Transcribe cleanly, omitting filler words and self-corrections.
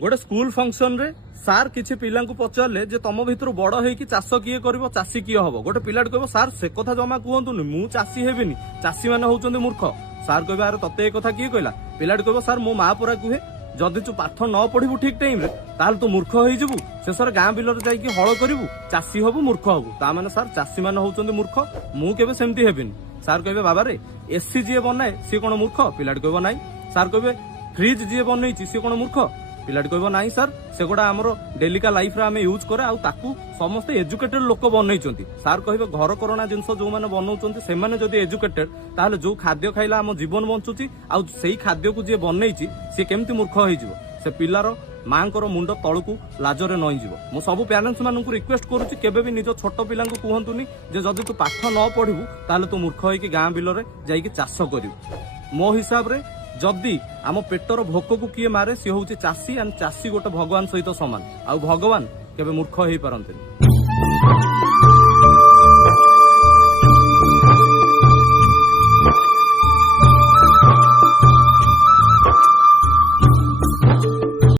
गोटे school function रे सार किछि पिला पचारे जे तुम भितर बड़ होगी चाष किए कर चाषी किए हम गोटे पिला कह सार से कथा जमा कहतुनि मु चाषी हेबिनी चाषी मैंने होउछन्ति मूर्ख सार कह अरे तते ए कथा किए कहला पिला कह सार मो माँ परा कहे जदि तू पाठ न पढ़ू ठीक टाइम ताल तू मूर्ख हो शेष गाँ बिल जाकि हल करू चाषी हबु मूर्ख हबु ता माने सार चाषी मैंने होउछन्ति मूर्ख मु केबे सेमती हेबिनी सार कहे बाबा रे एसी जी बनाए सी कौन मूर्ख पिला कह ना सार कहे फ्रिज जी बनई सी कौन मूर्ख पिला कह ना सार से गुड़ा आम डेलिका लाइफ रे आमे यूज करे आकु समस्त एजुकेटेड लोक बनई सार कहे घर करोना जिनस जो मैंने बनाऊँ से जदि एजुकेटेड ताहले जो खाद्य खाइला आम जीवन बंचुची आई खाद्य को जी बनई सी केमती मूर्ख हो से पिलार माँ मुंड तलू लाजरे नई मु सब पेरेंट्स मान रिक्वेस्ट करुच्ची केबे भी निज छोट पिला कहतुनि जदि तू पाठ न पढ़ू ताहले तू मूर्ख होइकी गाँ बिल जाइकी चाष करू मो हिसाब रे जदि आम पेटर भोक को किए मारे सी हूँ चाषी एंड चाषी गोटे भगवान सहित सामान आ भगवान केबे मूर्ख हो पारंते।